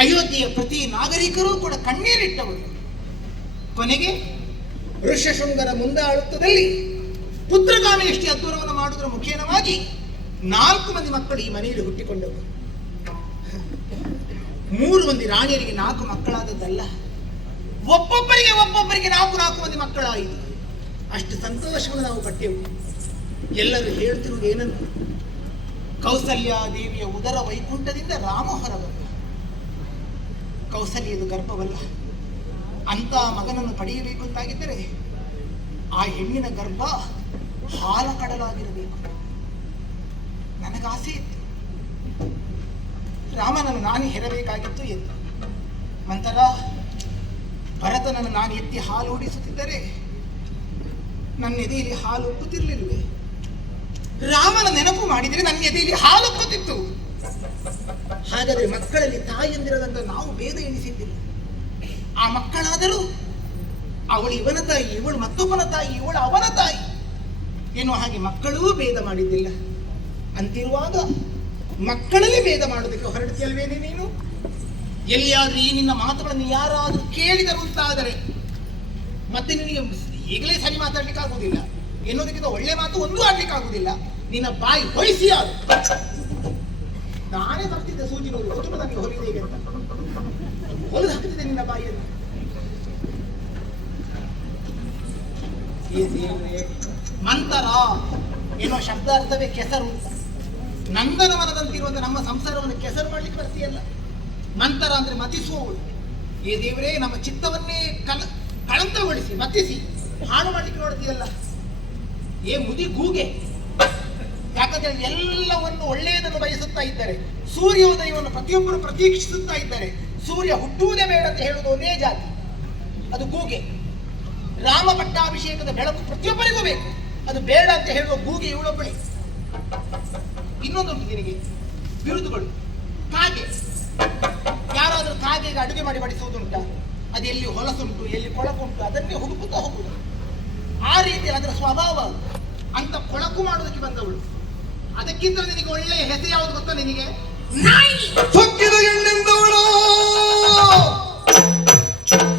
ಅಯೋಧ್ಯೆಯ ಪ್ರತಿ ನಾಗರಿಕರೂ ಕೂಡ ಕಣ್ಣೀರಿಟ್ಟವರು. ಕೊನೆಗೆ ಋಷ್ಯಶೃಂಗರ ಮುಂದಾಳುತ್ತದಲ್ಲಿ ಪುತ್ರಕಾಮೇಷ್ಟಿ ಅದ್ದೂರವನ್ನು ಮಾಡುವುದರ ಮುಖೇನವಾಗಿ 4 ಮಂದಿ ಮಕ್ಕಳು ಈ ಮನೆಯಲ್ಲಿ ಹುಟ್ಟಿಕೊಂಡವರು. 3 ಮಂದಿ ರಾಣಿಯರಿಗೆ 4 ಮಕ್ಕಳಾದದ್ದಲ್ಲ, ಒಬ್ಬೊಬ್ಬರಿಗೆ 4 ಮಂದಿ ಮಕ್ಕಳಾಯಿತು. ಅಷ್ಟು ಸಂತೋಷವನ್ನು ನಾವು ಪಟ್ಟೆವು. ಎಲ್ಲರೂ ಹೇಳ್ತಿರುವುದು ಏನನ್ನು, ಕೌಸಲ್ಯ ದೇವಿಯ ಉದರ ವೈಕುಂಠದಿಂದ ರಾಮ ಹೊರಬಂದ. ಕೌಸಲ್ಯದು ಗರ್ಭವಲ್ಲ, ಅಂತ ಮಗನನ್ನು ಪಡೆಯಬೇಕು ಅಂತಾಗಿದ್ದರೆ ಆ ಹೆಣ್ಣಿನ ಗರ್ಭ ಹಾಲ ಕಡಲಾಗಿರಬೇಕು. ನನಗಾಸೆ ಇತ್ತು, ರಾಮನನ್ನು ನಾನು ಹೆರಬೇಕಾಗಿತ್ತು ಎಂದು. ನಂತರ ಭರತನನ್ನು ನಾನು ಎತ್ತಿ ಹಾಲು ಉಡಿಸುತ್ತಿದ್ದರೆ ನನ್ನ ಎದೆಯಲ್ಲಿ ಹಾಲು ಉಕ್ಕುತ್ತಿರಲಿಲ್ವೇ? ರಾಮನ ನೆನಪು ಮಾಡಿದರೆ ನನ್ನ ಎದೆಯಲ್ಲಿ ಹಾಲು ಉಕ್ಕುತ್ತಿತ್ತು. ಹಾಗಾದರೆ ಮಕ್ಕಳಲ್ಲಿ ತಾಯಿಯಂದಿರದಂತ ನಾವು ಭೇದ ಎಣಿಸಿದ್ದಿಲ್ಲ. ಆ ಮಕ್ಕಳಾದರೂ ಅವಳು ಇವನ ತಾಯಿ, ಇವಳು ಮತ್ತೊಬ್ಬನ ತಾಯಿ, ಇವಳು ಅವನ ತಾಯಿ ಎನ್ನುವ ಹಾಗೆ ಮಕ್ಕಳೂ ಭೇದ ಮಾಡಿದ್ದಿಲ್ಲ. ಅಂತಿರುವಾಗ ಮಕ್ಕಳಲ್ಲಿ ಭೇದ ಮಾಡೋದಕ್ಕೆ ಹೊರಡ್ತೀಯಲ್ವೇನೆ ನೀನು? ಎಲ್ಲಿಯಾದ್ರೂ ಈ ನಿನ್ನ ಮಾತುಗಳನ್ನು ಯಾರಾದ್ರೂ ಕೇಳಿದರು ಅಂತಾದರೆ ಮತ್ತೆ ನಿನಗೆ ಈಗಲೇ ಸರಿ ಮಾತಾಡ್ಲಿಕ್ಕೆ ಆಗುವುದಿಲ್ಲ, ಎನ್ನುವುದಕ್ಕಿಂತ ಒಳ್ಳೆ ಮಾತು ಒಂದೂ ಆಡ್ಲಿಕ್ಕೆ ಆಗುವುದಿಲ್ಲ. ನಿನ್ನ ಬಾಯಿ ಹೊಯ್ಸಿ ಯಾರು? ನಾನೇ ಬರ್ತಿದ್ದೆ ಸೂಜಿ ನೋಡಿ ಗೊತ್ತು ನನಗೆ ಹೊಲಿದೆ ಹೇಗೆ ಅಂತ, ಹೊಲಿದು ಹಾಕ್ತಿದ್ದೆ ನಿನ್ನ ಬಾಯಿಯನ್ನು. ಮಂತರ ಎನ್ನುವ ಶಬ್ದಾರ್ಥವೇ ಕೆಸರು. ನಂದನವನದಂತಿರುವಂತೆ ನಮ್ಮ ಸಂಸಾರವನ್ನು ಕೆಸರು ಮಾಡ್ಲಿಕ್ಕೆ ಬರ್ತೀಯಲ್ಲ. ಮಂತರ ಅಂದ್ರೆ ಮತಿಸುವವಳು. ಏ ದೇವರೇ, ನಮ್ಮ ಚಿತ್ತವನ್ನೇ ಕಳಂಕಗೊಳಿಸಿ ಮತಿಸಿ ಹಾಳು ಮಾಡ್ಲಿಕ್ಕೆ ನೋಡ್ತೀಯಲ್ಲ. ಏ ಮುದಿ ಗೂಗೆ, ಯಾಕಂದ್ರೆ ಎಲ್ಲವನ್ನು ಒಳ್ಳೆಯದನ್ನು ಬಯಸುತ್ತಾ ಇದ್ದಾರೆ. ಸೂರ್ಯೋದಯವನ್ನು ಪ್ರತಿಯೊಬ್ಬರು ಪ್ರತೀಕ್ಷಿಸುತ್ತಾ ಇದ್ದಾರೆ. ಸೂರ್ಯ ಹುಟ್ಟುವುದೇ ಬೇಡ ಅಂತ ಹೇಳುವುದು ಒಂದೇ ಜಾತಿ, ಅದು ಗೂಗೆ. ರಾಮ ಪಟ್ಟಾಭಿಷೇಕದ ಬೆಳಕು ಪ್ರತಿಯೊಬ್ಬರಿಗೂ ಬೇಕು, ಅದು ಬೇಡ ಅಂತ ಹೇಳುವ ಗೂಗೆ ಇವಳೊಬ್ಬಳೆ. ಇನ್ನೊಂದುಂಟು ನಿನಗೆ ಬಿರುದುಗಳು. ಕಾಗೆ, ಯಾರಾದರೂ ಕಾಗೆಗೆ ಅಡುಗೆ ಮಾಡಿ ಬಡಿಸುವುದುಂಟ? ಅದು ಎಲ್ಲಿ ಹೊಲಸುಂಟು, ಎಲ್ಲಿ ಕೊಳಕುಂಟು, ಅದನ್ನೇ ಹುಡುಕುತ್ತಾ ಹೋಗುವುದು. ಆ ರೀತಿಯಲ್ಲಿ ಅದರ ಸ್ವಭಾವ ಅಂತ ಕೊಳಕು ಮಾಡುವುದಕ್ಕೆ ಬಂದವಳು. ಅದಕ್ಕಿಂತ ನಿನಗೆ ಒಳ್ಳೆಯ ಹೆಸರು ಯಾವುದು ಗೊತ್ತಾ ನಿನಗೆ? ನಾಯಿ. ಸೊಕ್ಕಿದ ಹೆಣ್ಣೆಂದವಳು,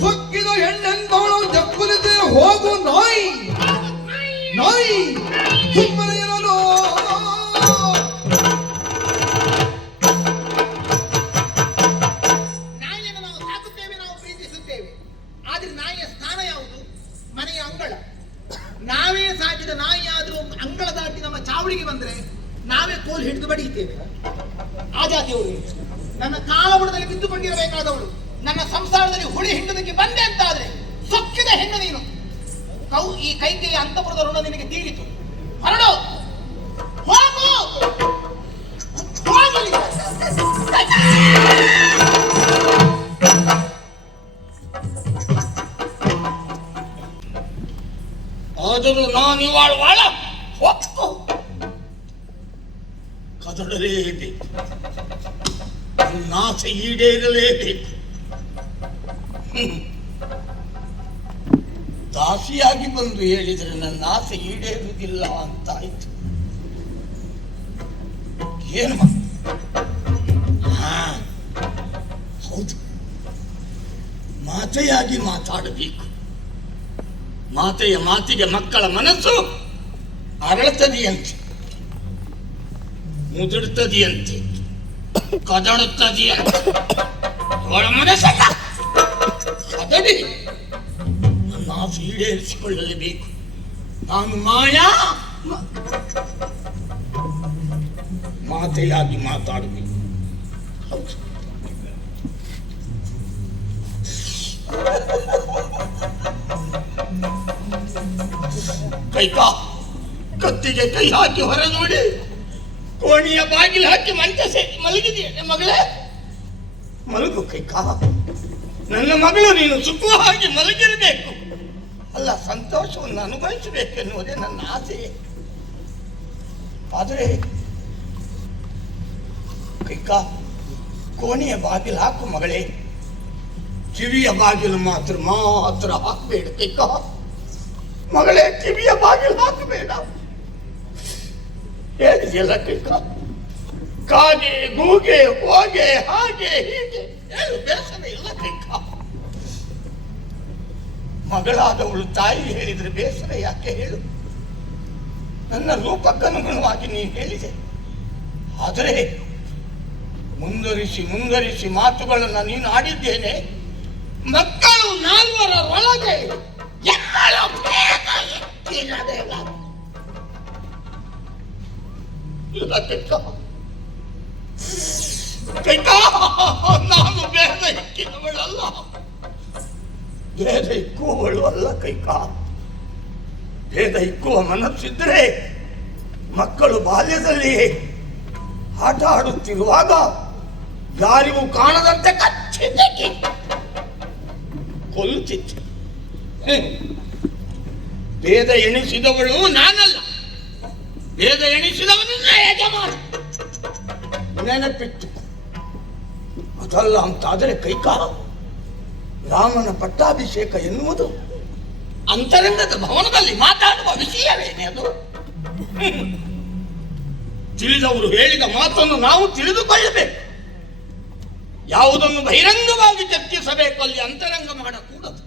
ಸೊಕ್ಕಿದ ಹೆಣ್ಣೆಂದವಳು ಜಕ್ಕುಲಿದೆ ಹೋಗು ನಾಯಿ. ನಾಯಿ ಸುಮ್ಮನೆ ಇರಲು. ನಾಯಿಯನ್ನು ನಾವು ಸಾಕುತ್ತೇವೆ, ನಾವು ಪ್ರೀತಿಸುತ್ತೇವೆ. ಆದ್ರೆ ನಾಯಿಯ ಸ್ಥಾನ ಯಾವುದು? ಮನೆಯ ಅಂಗಳ. ನಾವೇ ಸಾಕಿದ ನಾಯಿ ಆದ್ರೂ ಅಂಗಳ ದಾಟಿ ನಮ್ಮ ಚಾವಡಿಗೆ ಬಂದ್ರೆ ನಾವೇ ಕೋಲ್ ಹಿಡಿದು ಬಡಿಯುತ್ತೇವೆ. ಆ ಜಾತಿಯವರು. ನನ್ನ ಕಾಲಬುಡದಲ್ಲಿ ಬಿದ್ದುಕೊಂಡಿರಬೇಕಾದವಳು ನನ್ನ ಸಂಸಾರದಲ್ಲಿ ಹುಳಿ ಹಿಂಡುವುದಕ್ಕೆ ಬಂದೆ ಅಂತಾದ್ರೆ ಸೊಕ್ಕಿದ ಹೆಣ್ಣು ನೀನು. ಈ ಕೈಕೆಯ ಅಂತಪುರದ ಋಣ ನಿನಗೆ ತೀರಿತು. ಹೊರಡು, ಹೋಗು, ಹೋಗಲಿ. ಆದರೂ ನಾನು ಇವಾಳ ಹೊತ್ತು ಕದಡಲೇಬೇಕು, ನನ್ನ ಆಸೆ ಈಡೇರಲೇಬೇಕು. ದಾಸಿಯಾಗಿ ಬಂದು ಹೇಳಿದರೆ ನನ್ನ ಆಸೆ ಈಡೇರುವುದಿಲ್ಲ ಅಂತಾಯ್ತು. ಏನು ಹೌದು, ಮಾತೆಯಾಗಿ ಮಾತಾಡಬೇಕು. ಮಾತೆಯ ಮಾತಿಗೆ ಮಕ್ಕಳ ಮನಸ್ಸು ಅರಳುತ್ತದೆಯಂತೆ, ಮುದುಡುತ್ತದೆಯಂತೆ, ಕದಡುತ್ತದೆಯಂತೆ. ಅವಳ ಮನಸ್ಸಲ್ಲ ಕದಡಿ ನನ್ನ ಆಸೆ ಈಡೇರಿಸಿಕೊಳ್ಳಲೇಬೇಕು. ನಾನು ಮಾತೆಯಾಗಿ ಮಾತಾಡಬೇಕು. ಹೌದು, ಕತ್ತಿಗೆ ಕೈ ಹಾಕಿ ಹೊರ ನೋಡಿ ಕೋಣಿಯ ಬಾಗಿಲು ಹಾಕಿ ಮಂಚ ಸೇರಿ ಮಲಗಿದೆಯೇ ಮಗಳೇ? ಮಲಗು ಕೈಕಾ, ನನ್ನ ಮಗಳು ನೀನು ಸುಖವಾಗಿ ಮಲಗಿರಬೇಕು. ಅಲ್ಲ, ಸಂತೋಷವನ್ನು ಅನುಭವಿಸಬೇಕೆನ್ನುವುದೇ ನನ್ನ ಆಸೆ. ಆದರೆ ಕೈಕಾ, ಕೋಣೆಯ ಬಾಗಿಲು ಹಾಕು ಮಗಳೇ, ಕಿವಿಯ ಬಾಗಿಲು ಮಾತ್ರ ಹಾಕಬೇಡ ಕೈಕಾ. ಮಗಳೇ, ಕಿವಿಯ ಬಾಗಿಲು ಹಾಕಬೇಡ. ಹೇಳಿದೆಯಲ್ಲ ಕೈಕಾ, ಕಾಗೆ ಗೂಗೆ ಹೋಗೆ ಹಾಗೆ ಹೀಗೆ ಹೇಳು, ಬೇಸರ ಇಲ್ಲ ಕೈಕ. ಮಗಳಾದವಳು ತಾಯಿ ಹೇಳಿದ್ರೆ ಬೇಸರ ಯಾಕೆ ಹೇಳು? ನನ್ನ ರೂಪಕ್ಕನುಗುಣವಾಗಿ ನೀನು ಹೇಳಿದೆ. ಆದರೆ ಮುಂದರಿಸಿ ಮಾತುಗಳನ್ನು ನೀನು ಆಡಿದ್ದೇನೆ. ಮಕ್ಕಳು ನಾಲ್ವರೊಳಗೆ ಎನ್ನಳು ಭೇದ ಎತ್ತಿಲ್ಲದೆ ಇಲ್ಲ ಕೈಕ. ಕೈಕ, ನಾನು ಭೇದ ಇಕ್ಕಿದವಳಲ್ಲ, ಭೇದ ಇಕ್ಕುವವಳು ಅಲ್ಲ ಕೈಕ. ಭೇದ ಇಕ್ಕುವ ಮನಸ್ಸಿದ್ದರೆ ಮಕ್ಕಳು ಬಾಲ್ಯದಲ್ಲಿ ಆಟ ಆಡುತ್ತಿರುವಾಗ ಯಾರಿಗೂ ಕಾಣದಂತೆ ಕಚ್ಚಿದ್ದಕ್ಕೆ ಕೊಲ್ಲುತ್ತಿದ್ದೆ. ಭೇದ ಎಣಿಸಿದವಳು ನಾನಲ್ಲ, ಭೇದ ಎಣಿಸಿದವನು ಯಜಮಾನ. ನೆನಪಿತ್ತು. ಅದಲ್ಲ ಅಂತಾದರೆ ಕೈಕ, ರಾಮನ ಪಟ್ಟಾಭಿಷೇಕ ಎನ್ನುವುದು ಅಂತರಂಗದ ಭವನದಲ್ಲಿ ಮಾತಾಡುವ ವಿಷಯವೇನೆ ಅದು? ತಿಳಿದವರು ಹೇಳಿದ ಮಾತನ್ನು ನಾವು ತಿಳಿದುಕೊಳ್ಳಬೇಕು. ಯಾವುದನ್ನು ಬಹಿರಂಗವಾಗಿ ಚರ್ಚಿಸಬೇಕು ಅಲ್ಲಿ ಅಂತರಂಗ ಮಾಡಕೂಡದು.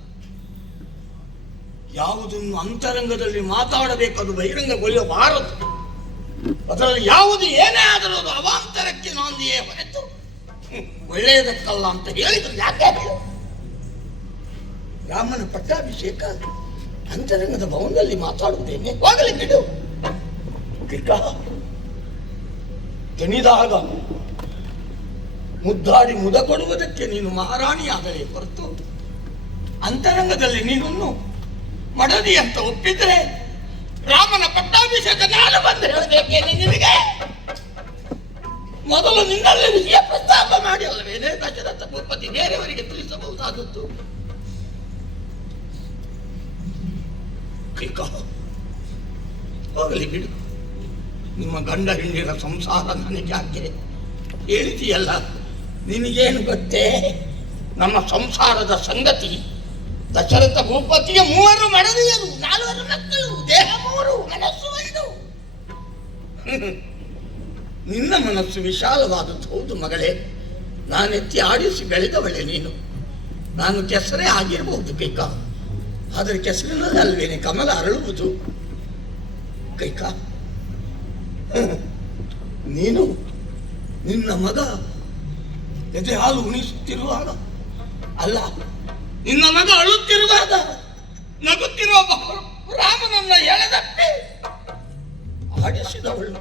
ಯಾವುದನ್ನು ಅಂತರಂಗದಲ್ಲಿ ಮಾತಾಡಬೇಕು ಅದು ಬಹಿರಂಗಗೊಳ್ಳಬಾರದು. ಅದರಲ್ಲಿ ಯಾವುದು ಏನೇ ಆದರೂ ಅದು ಅವಾಂತರಕ್ಕೆ ನಾಂದಿಯೇ ಹೊರತು ಒಳ್ಳೆಯದಕ್ಕಲ್ಲ ಅಂತ ಹೇಳಿದ್ರು ಯಾಕೆ ಹೇಳು? ರಾಮನ ಪಟ್ಟಾಭಿಷೇಕ ಅಂತರಂಗದ ಭವನದಲ್ಲಿ ಮಾತಾಡುತ್ತೇನೆ, ಹೋಗಲಿ ಬಿಡು. ತೆಣಿದಾಗ ಮುದ್ದಾಡಿ ಮುದ ಕೊಡುವುದಕ್ಕೆ ನೀನು ಮಹಾರಾಣಿಯಾಗಲೇ ಹೊರತು ಅಂತರಂಗದಲ್ಲಿ ನೀನನ್ನು ಮಡದಿ ಅಂತ ಒಪ್ಪಿದ್ರೆ ರಾಮನ ಪಟ್ಟಾಭಿಷೇಕ ನಾನು ಬಂದು ಹೇಳಬೇಕೇನೆ ನಿನಗೆ? ಮೊದಲು ನಿನ್ನಲ್ಲಿ ವಿಷಯ ಪ್ರಸ್ತಾಪ ಮಾಡಿ ಅಲ್ಲವೇನೆ ದಶರಥ ಭೂಪತಿ ಬೇರೆಯವರಿಗೆ ತಿಳಿಸಬಹುದಾದದ್ದು. ಹೋಗಲಿ ಬಿಡು. ನಿಮ್ಮ ಗಂಡ ಹೆಂಡಿರ ಸಂಸಾರ ನನಗೆ ಯಾಕೆ ಹೇಳಿದೆಯಲ್ಲ, ನಿನಗೇನು ಗೊತ್ತೇ? ನಮ್ಮ ಸಂಸಾರದ ಸಂಗತಿ ದಶರಥ ಭೂಪತಿಯ 3 ಮಡದಿಯರು, 4 ಮಕ್ಕಳು, ದೇಹ 3, ಮನಸ್ಸು 1. ನಿನ್ನ ಮನಸ್ಸು ವಿಶಾಲವಾದದ್ದು ಹೌದು ಮಗಳೇ. ನಾನೆತ್ತಿ ಆಡಿಸಿ ಬೆಳೆದವಳೆ ನೀನು. ನಾನು ಕೆಸರೇ ಆಗಿರಬಹುದು ಕೈಕ, ಆದರೆ ಕೆಸರಿನಲ್ಲಿ ಅಲ್ವೇನೆ ಕಮಲ ಅರಳುವುದು ಕೈಕ. ನೀನು ನಿನ್ನ ಮಗ ಎದೆ ಹಾಲು ಉಣಿಸುತ್ತಿರುವಾಗ ಅಲ್ಲ, ನಿನ್ನ ಮಗ ಅಳುತ್ತಿರುವಾಗ ನಗುತ್ತಿರುವ ರಾಮನನ್ನ ಎಳೆದಪ್ಪಿ ಆಡಿಸಿದವಳು,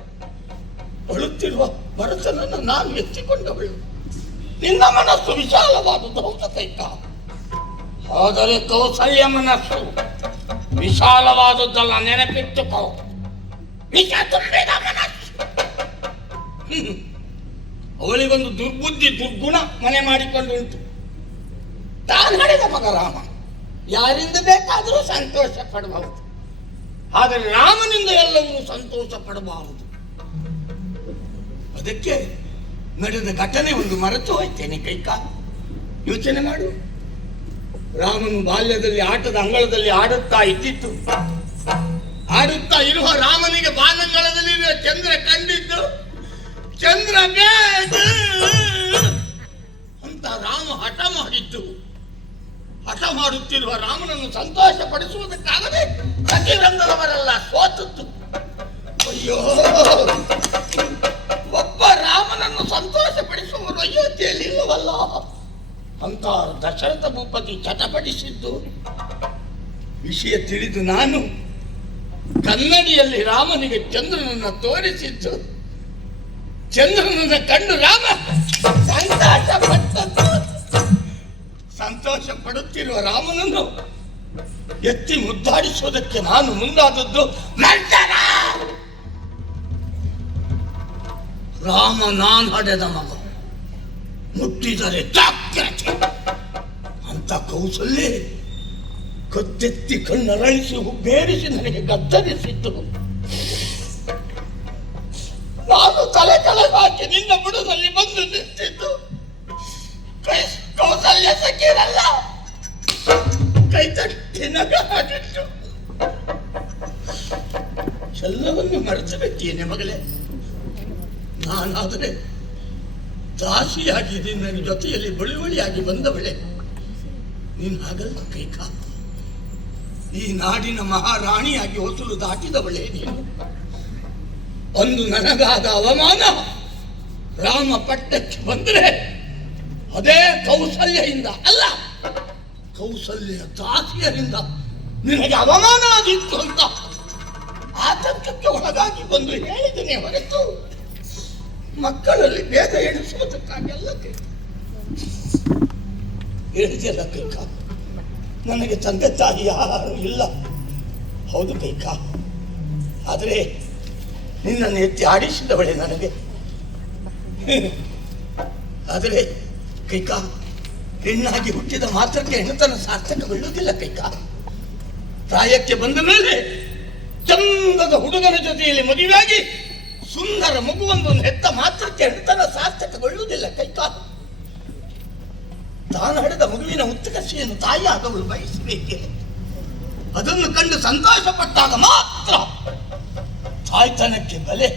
ಅಳುತ್ತಿರುವ ಭರತನನ್ನು ನಾನು ಎತ್ತಿಕೊಂಡವಳು. ನಿನ್ನ ಮನಸ್ಸು ವಿಶಾಲವಾದುದು ಹೌದ ಕೈಕ, ಆದರೆ ಕೌಸಲ್ಯ ಮನಸ್ಸು ವಿಶಾಲವಾದದ್ದಲ್ಲ, ನೆನಪಿಟ್ಟುಕೋ. ವಿಷ ತುಂಬಿದ ಮನಸ್ಸು. ಅವಳಿಗೊಂದು ದುರ್ಬುದ್ಧಿ ದುರ್ಗುಣ ಮನೆ ಮಾಡಿಕೊಂಡುಂಟು. ತಾನು ನಡೆದ ಮಗ ರಾಮ, ಯಾರಿಂದ ಬೇಕಾದರೂ ಸಂತೋಷ ಪಡಬಹುದು, ಆದರೆ ರಾಮನಿಂದ ಎಲ್ಲವೂ ಸಂತೋಷ ಪಡಬಾರದು. ಅದಕ್ಕೆ ನಡೆದ ಘಟನೆ ಒಂದು ಮರೆತು ಹೋಯ್ತೇನೆ ಕೈಕ. ಯೋಚನೆ ಮಾಡು. ರಾಮನು ಬಾಲ್ಯದಲ್ಲಿ ಆಟದ ಅಂಗಳದಲ್ಲಿ ಆಡುತ್ತಾ ಇದ್ದಿತ್ತು. ಆಡುತ್ತಾ ಇರುವ ರಾಮನಿಗೆ ಬಾನಂಗಳದಲ್ಲಿರುವ ಚಂದ್ರ ಕಂಡಿದ್ದು. ಚಂದ್ರ ಅಂತ ರಾಮ ಹಠ ಮಾಡಿದ್ದು. ಹಠ ಮಾಡುತ್ತಿರುವ ರಾಮನನ್ನು ಸಂತೋಷ ಪಡಿಸುವುದಕ್ಕಾಗದೆ ಸಚಿರಂಗದವರೆಲ್ಲ ಸೋತದ್ದು. ಅಯ್ಯೋ, ಒಬ್ಬ ರಾಮನನ್ನು ಸಂತೋಷ ಪಡಿಸುವವರು ಅಯೋಧ್ಯೆಯಲ್ಲಿ ಇಲ್ಲವಲ್ಲ ಅಂತ ದಶರಥ ಭೂಪತಿ ಚಟಪಡಿಸಿದ್ದು ವಿಷಯ ತಿಳಿದು ನಾನು ಕನ್ನಡಿಯಲ್ಲಿ ರಾಮನಿಗೆ ಚಂದ್ರನನ್ನು ತೋರಿಸಿದ್ದು. ಚಂದ್ರನನ್ನು ಕಂಡು ರಾಮ ಸಂತೋಷ ಪಟ್ಟದ್ದು. ಸಂತೋಷ ಪಡುತ್ತಿರುವ ರಾಮನನ್ನು ಎತ್ತಿ ಮುದ್ದಾಡಿಸುವುದಕ್ಕೆ ನಾನು ಮುಂದಾದದ್ದು. ನಂತರ ರಾಮ ನಾನು ಹಡೆದ ಮಗ, ಮುಟ್ಟಿದರೆ ಜಾಗ್ರತೆ ಅಂತ ಕೌಸಲ್ಯ ಕತ್ತೆತ್ತಿ ಕಣ್ಣರಳಿಸಿ ಬೇರಿಸಿ ನನಗೆ ಗದ್ದರಿಸಿದ್ದು. ನಾನು ತಲೆ ಕೆಳಗೆ ನಿನ್ನ ಬುಡದಲ್ಲಿ ಬಂದು ನಿಂತಿದ್ದು. ಕೌಸಲ್ಯ ಸಖೀರಲ್ಲ, ಕೈ ತಟ್ಟಿ ನಗಾಡಿಟ್ಟು ಎಲ್ಲವನ್ನು ಮರೆತು ಬಿಟ್ಟೇನೆ ಮಗಳೇ. ನಾನಾದರೆ ದಾಸಿಯಾಗಿ ನನ್ನ ಜೊತೆಯಲ್ಲಿ ಬಳುವಳಿಯಾಗಿ ಬಂದವಳೆ ನೀನು ಹಾಗಲ್ಲ ಕೈಕ. ಈ ನಾಡಿನ ಮಹಾರಾಣಿಯಾಗಿ ಹೊಸಲು ದಾಟಿದವಳೇ ನೀನು. ಒಂದು ನನಗಾದ ಅವಮಾನ ರಾಮ ಪಟ್ಟಕ್ಕೆ ಬಂದರೆ ಅದೇ ಕೌಸಲ್ಯದಿಂದ ಅಲ್ಲ, ಕೌಸಲ್ಯ ದಾಸಿಯರಿಂದ ನಿನಗೆ ಅವಮಾನ ಆಗಿತ್ತು ಅಂತ ಆತಂಕಕ್ಕೆ ಒಳಗಾಗಿ ಬಂದು ಹೇಳಿದನೇ ಹೊರತು ಮಕ್ಕಳಲ್ಲಿ ಭೇದ ಎಣಿಸುವುದಕ್ಕಾಗೆಲ್ಲ ಹೇಳಿದೆಯಲ್ಲ ಕೈಕ. ನನಗೆ ತಂದೆ ತಾಯಿ ಯಾರು ಇಲ್ಲ, ಹೌದು ಕೈಕ. ಆದರೆ ನಿನ್ನನ್ನು ಎತ್ತಿ ಆಡಿಸಿದವಳೆ ನನಗೆ. ಆದರೆ ಕೈಕ, ಹೆಣ್ಣಾಗಿ ಹುಟ್ಟಿದ ಮಾತ್ರಕ್ಕೆ ಹೆಣ್ಣುತನ ಸಾರ್ಥಕಗೊಳ್ಳುವುದಿಲ್ಲ ಕೈಕ. ಪ್ರಾಯಕ್ಕೆ ಬಂದ ಮೇಲೆ ಚಂದದ ಹುಡುಗನ ಜೊತೆಯಲ್ಲಿ ಮದುವೆಯಾಗಿ ಸುಂದರ ಮಗುವೊಂದನ್ನು ಹೆತ್ತ ಮಾತ್ರಕ್ಕೆ ಹೆಣ್ಣುತನ ಸಾರ್ಥಕಗೊಳ್ಳುವುದಿಲ್ಲ ಕೈಕ. ತಾನು ಹಡೆದ ಮಗುವಿನ ಉತ್ಕರ್ಷೆಯನ್ನು ತಾಯಿಯಾದವಳು ಬಯಸಬೇಕೆ. ಅದನ್ನು ಕಂಡು ಸಂತೋಷ ಪಟ್ಟಾಗ ಮಾತ್ರ ತಾಯ್ತನಕ್ಕೆ ಬೆಲೆ,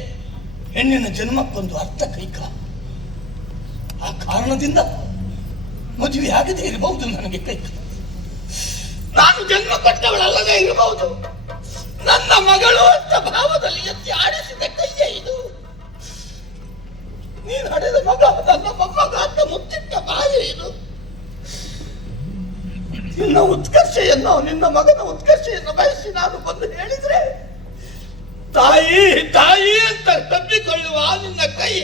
ಹೆಣ್ಣಿನ ಜನ್ಮಕ್ಕೊಂದು ಅರ್ಥ ಕೈಕ. ಆ ಕಾರಣದಿಂದ ಮದುವೆ ಆಗದೆ ಇರಬಹುದು ನನಗೆ ಕೈಕ. ನಾನು ಜನ್ಮ ಕೊಟ್ಟವಳಲ್ಲದೆ ಇರಬಹುದು, ನನ್ನ ಮಗಳು ಅಂತ ಭಾವದಲ್ಲಿ ಎತ್ತಿ ಆಡಿಸಿದ ಕೈಯೇ ಇದು. ನೀನು ಹಡೆದ ಮಗ ನನ್ನ ಮೊಮ್ಮಗ ಅಂತ ಮುತ್ತಿಟ್ಟ ಬಾಯಿ ಇದು. ನಿನ್ನ ಉತ್ಕರ್ಷೆಯನ್ನು, ನಿನ್ನ ಮಗನ ಉತ್ಕರ್ಷೆಯನ್ನು ಬಯಸಿ ನಾನು ಬಂದು ಹೇಳಿದ್ರೆ ತಾಯಿ ತಾಯಿ ಅಂತ ತಬ್ಬಿಕೊಳ್ಳುವ ನಿನ್ನ ಕೈ,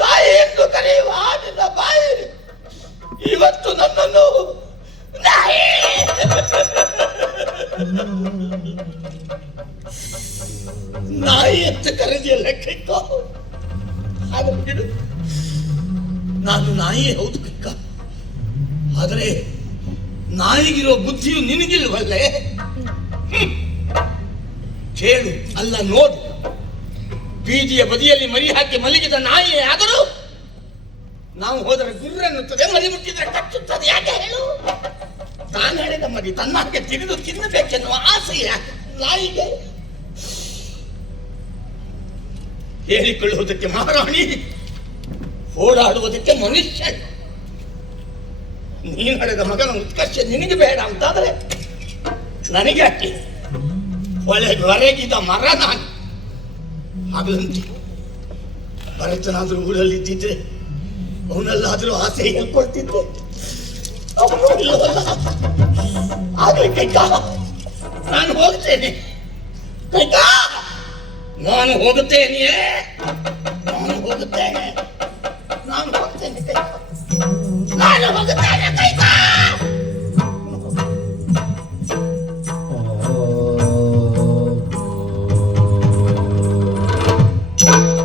ತಾಯಿ ಎಂದು ಕರೆಯುವ ನಿನ್ನ ಬಾಯಿ ಇವತ್ತು ನನ್ನನ್ನು ನಾಯಿ ಅಂತ ಕರೆದಿಯಲ್ಲ ಕೈಕ. ಹಾಗೆ ಬಿಡು, ನಾನು ನಾಯಿ ಹೌದು ಕೈಕ. ಆದರೆ ನಾಯಿಗಿರೋ ಬುದ್ಧಿಯು ನಿನಗಿಲ್ವಲ್ಲೇ? ಕೇಳು ಅಲ್ಲ ನೋಡು, ಬೀದಿಯ ಬದಿಯಲ್ಲಿ ಮರಿ ಹಾಕಿ ಮಲಗಿದ ನಾಯಿ ಆದರೂ ನಾವು ಹೋದರೆ ಗುರ್ರೆನ್ನುತ್ತದೆ, ಮರಿ ಮುಟ್ಟಿದ್ರೆ ಕಚ್ಚುತ್ತದೆ. ಯಾಕೆ ಹೇಳು? ತಾನು ಹೇಳಿದ ಮರಿ ತನ್ನ ಹಾಗೆ ತಿರುದು ತಿನ್ನಬೇಕೆನ್ನುವ ಆಸೆ ಯಾಕೆ ನಾಯಿಗೆ? ಹೇಳಿಕೊಳ್ಳುವುದಕ್ಕೆ ಮಹಾರಾಣಿ, ಓಡಾಡುವುದಕ್ಕೆ ಮನುಷ್ಯ. ನೀನು ಹಡೆದ ಮಗನ ಉತ್ಕರ್ಷ ನಿನಗೆ ಬೇಡ ಅಂತಾದರೆ ನನಗೆ ಅಕ್ಕಿ ಹೊರಗಿದ ಮರ ನಾನು. ಹಾಗಂತೆ ಭರತನಾದ್ರೂ ಊರಲ್ಲಿ ಇದ್ದಿದ್ರೆ ಅವನಲ್ಲಾದ್ರೂ ಆಸೆ ಹೇಳ್ಕೊಳ್ತಿದ್ದೆ. ಅವನು ಇಲ್ಲವಲ್ಲ. ಆಗ್ಲಿ ಕೈಕ, ನಾನು ಹೋಗ್ತೇನೆ ಕೈಕ, ನಾನು ಹೋಗುತ್ತೇನೆ, ನಾನು ಹೋಗುತ್ತೇನೆ, ನಾನು ಹೋಗ್ತೇನೆ ಕೈಕ, ನಾನು ಹೋಗುತ್ತೇನೆ.